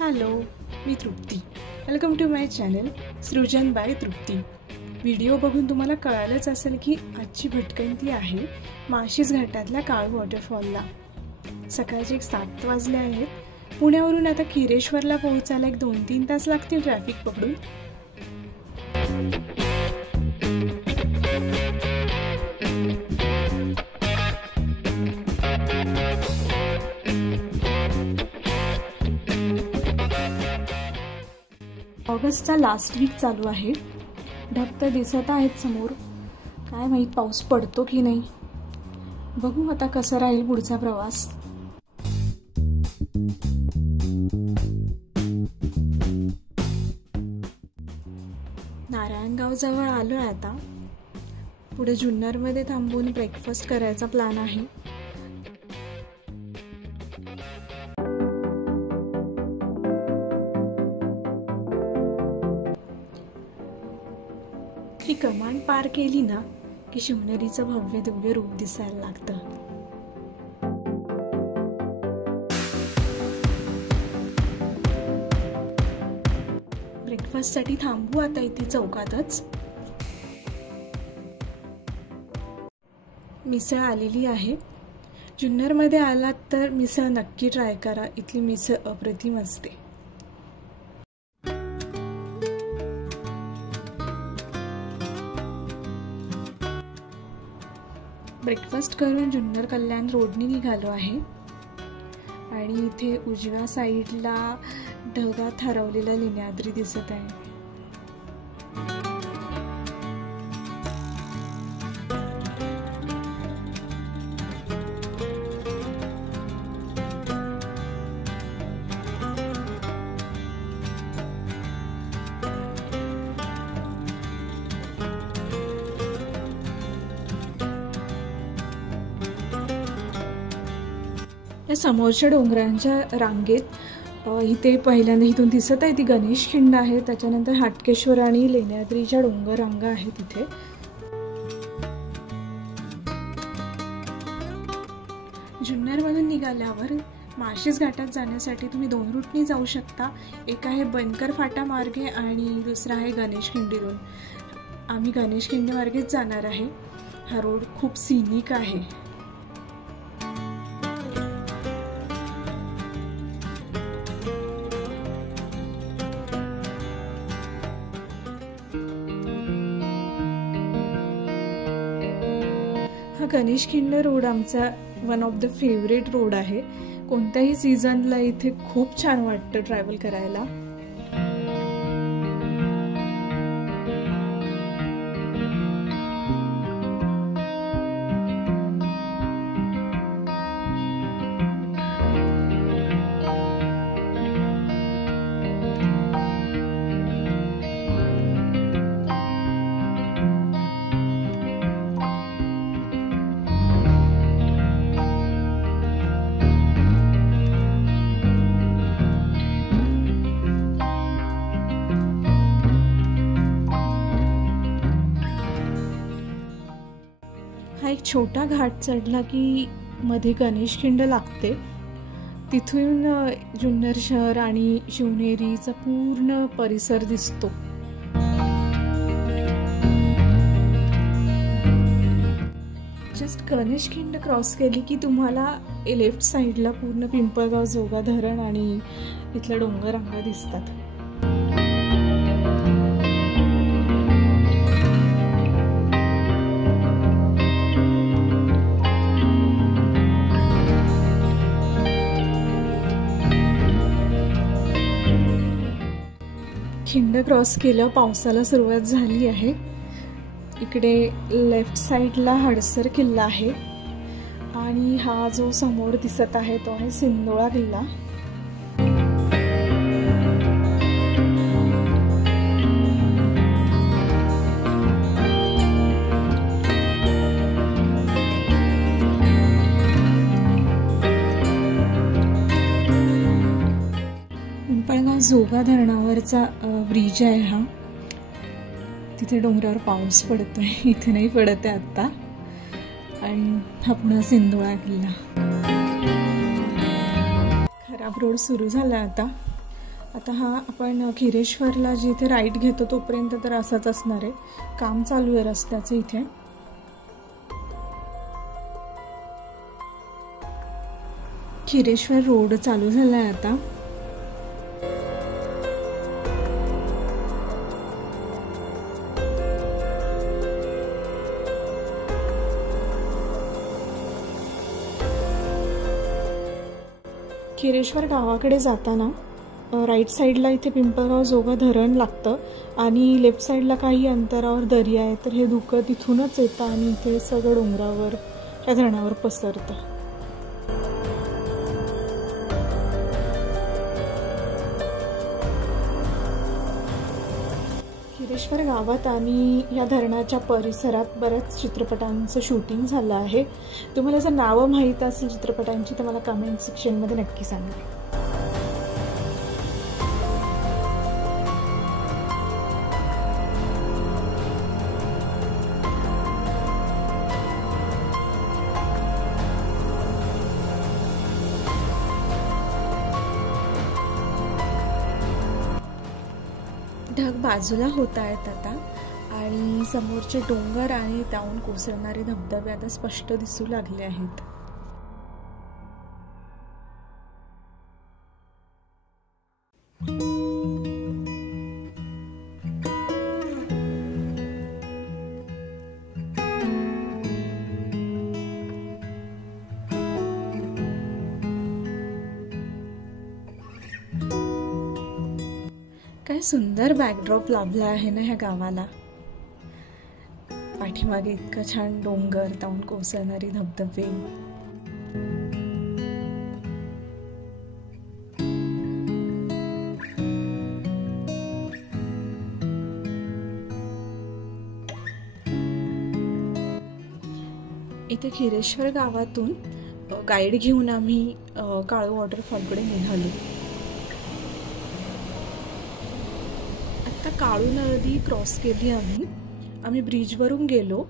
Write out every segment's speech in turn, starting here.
Hello, मी Trupti. Welcome to my channel Srujan by Trupti. Video बघून तुम्हाला कळालंच असेल की आजची भटकंती आहे माळशेज घाटातल्या काळू वॉटरफॉलला. सकाळचे 7 वाजले आहेत. पुण्यावरून आता खिरेश्वरला पोहोचायला 2-3 तास लागतील ट्रॅफिक पकडून. ऑगस्टचा लास्ट वीक चालू आहे. ढग तर दिसत आहेत समोर. काय माहित पाऊस पडतो की नाही. बघू आता कसं राहील पुढचा प्रवास. नारायणगाव जवळ आलोय आता. पुढे जुन्नरमध्ये थांबून ब्रेकफास्ट करायचा प्लॅन आहे. ही कमान पार केली ना की शिवनेरीचं भव्य दिव्य रूप दिसायला लागतं. ब्रेकफास्टसाठी थांबू आता इथे चौकातच. मिसळ आलेली आहे. जुन्नरमध्ये आलात तर मिसळ नक्की ट्राय करा. इथली मिसळ अप्रतिम असते. ब्रेकफास्ट करून जुन्नर कल्याण रोडनी निघालो आहे आणि इथे उजव्या साईडला ढगात हरवलेला लेण्याद्री दिसत आहे. या समोरच्या डोंगरांच्या रांगेत इथे पहिल्यांदा इथून दिसत आहे ती गणेश खिंड आहे. त्याच्यानंतर हाटकेश्वर आणि लेण्याद्रीच्या डोंगर रांगा आहेत इथे. जुन्नरमधून निघाल्यावर माळशेज घाटात जाण्यासाठी तुम्ही 2 रूटनी जाऊ शकता. एक आहे बनकर फाटा मार्गे आणि दुसरा आहे गणेश खिंडीतून. आम्ही गणेश खिंडी मार्गेच जाणार आहे. हा रोड खूप सिनिक आहे. हा गणेश खिंड रोड आमचा one of the favourite road आहे. कोणत्याही सीझनला इथे खूप छान वाटतं ट्रॅव्हल करायला. हा एक छोटा घाट चढला की मध्ये गणेश खिंड लागते. तिथून जुन्नर शहर आणि शिवनेरीचा पूर्ण परिसर दिसतो. जस्ट गणेश खिंड क्रॉस केली की तुम्हाला लेफ्ट साईडला पूर्ण पिंपळगाव जोगा धरण आणि इथल्या डोंगर रांगा दिसतात. खिंड क्रॉस केलं. पावसाला सुरुवात झाली आहे. इकडे लेफ्ट साईडला हडसर किल्ला आहे आणि हा जो समोर दिसत आहे तो आहे सिंदोळा किल्ला. पिंपळगाव जोगा धरणावरचा ब्रिज आहे हा. तिथे डोंगरावर पाऊस पडतोय. इथे नाही पडत आहे आता. आणि हा पुन्हा सिंदोळा किल्ला. खराब रोड सुरू झाला आता. आता हा आपण खिरेश्वरला जिथे राईट घेतो तोपर्यंत तर असाच असणार आहे. काम चालू आहे रस्त्याचं इथे. खिरेश्वर रोड चालू झाला आहे आता. खिरेश्वर गावाकडे जाताना राईट साईडला इथे पिंपळगाव जोगा धरण लागतं आणि लेफ्ट साईडला काही अंतरावर दर्या आहे. तर हे धुकं तिथूनच येतं आणि इथे सगळं डोंगरावर या धरणावर पसरतं. खिरेश्वर गावात आणि या धरणाच्या परिसरात बऱ्याच चित्रपटांचं शूटिंग झालं आहे. तुम्हाला जर नावं माहीत असेल चित्रपटांची तर मला कमेंट सेक्शनमध्ये नक्की सांगा. ढग बाजूला होत आहेत आता आणि समोरचे डोंगर आणि त्याहून कोसळणारे धबधबे आता स्पष्ट दिसू लागले आहेत. काय सुंदर बॅकड्रॉप लाभला आहे ना ह्या गावाला. पाठीमागे इतकं छान डोंगर, त्याहून कोसळणारी धबधबे. इथे खिरेश्वर गावातून गाईड घेऊन आम्ही काळू वॉटरफॉलकडे निघालो. काळू नदी क्रॉस केली आम्ही ब्रिजवरून गेलो.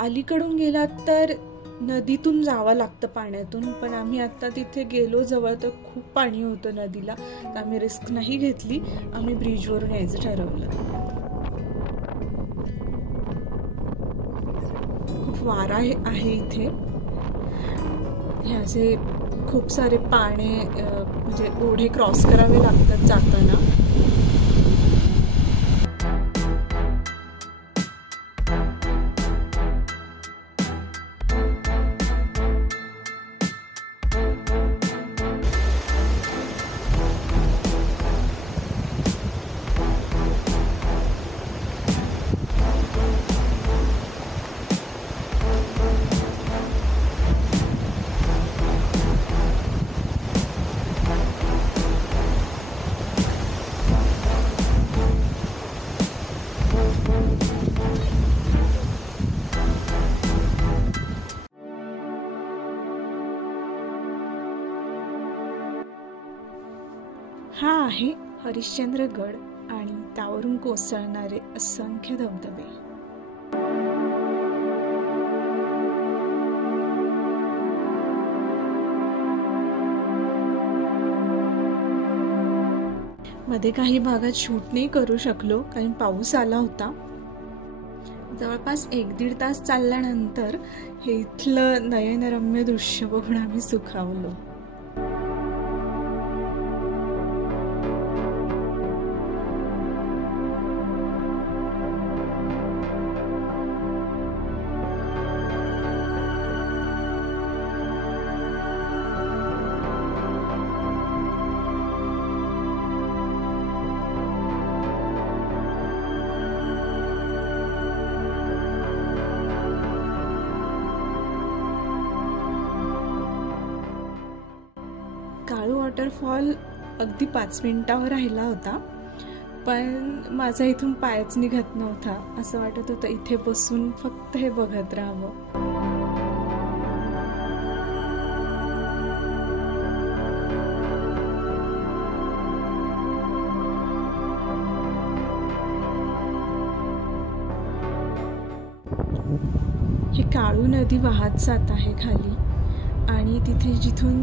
अलीकडून गेलात तर नदीतून जावं लागतं पाण्यातून, पण आम्ही आता तिथे गेलो जवळ तर खूप पाणी होतं नदीला, तर आम्ही रिस्क नाही घेतली. आम्ही ब्रिजवरून यायचं ठरवलं. खूप वारा आहे इथे. हे असे खूप सारे पाणी म्हणजे ओढे क्रॉस करावे लागतात जाताना. हा आहे हरिश्चंद्रगड आणि त्यावरून कोसळणारे असंख्य धबधबे. मध्ये काही भागात शूट नाही करू शकलो कारण पाऊस आला होता. जवळपास 1-1.5 तास चालल्यानंतर हे इथलं नयनरम्य दृश्य बघून आम्ही सुखावलो. काळू वॉटरफॉल अगदी 5 मिनिटावर राहिला होता, पण माझा इथून पायच निघत नव्हता. असं वाटत होतं इथे बसून फक्त हे बघत राहावं. ही काळू नदी वाहत जात आहे खाली आणि तिथे जिथून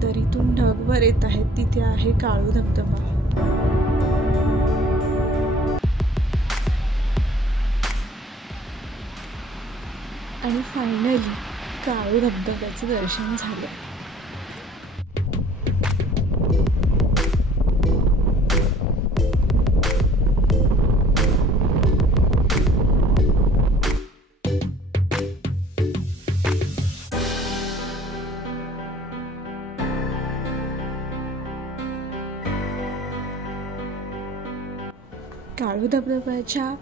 दरीतून ढग वर येत आहेत तिथे आहे काळू धबधबा. आणि फायनली काळू धबधब्याचं दर्शन झालं. काळू धबधब्याच्या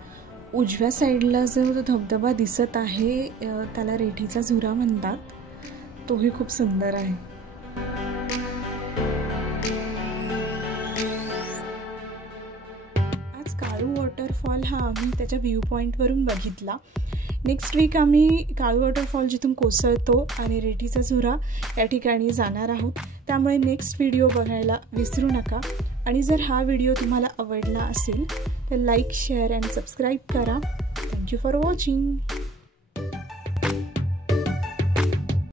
उजव्या साईडला जो धबधबा दिसत आहे त्याला रेठीचा झुरा म्हणतात. तोही खूप सुंदर आहे. आज काळू वॉटरफॉल हा आम्ही त्याच्या व्ह्यू पॉईंटवरून बघितला. नेक्स्ट वीक आम्ही काळू वॉटरफॉल जिथून कोसळतो आणि रेठीचा झुरा या ठिकाणी जाणार आहोत. त्यामुळे नेक्स्ट व्हिडिओ बघायला विसरू नका. आणि जर हा व्हिडिओ तुम्हाला आवडला असेल तर लाईक, शेअर अँड सबस्क्राईब करा. Thank you for watching.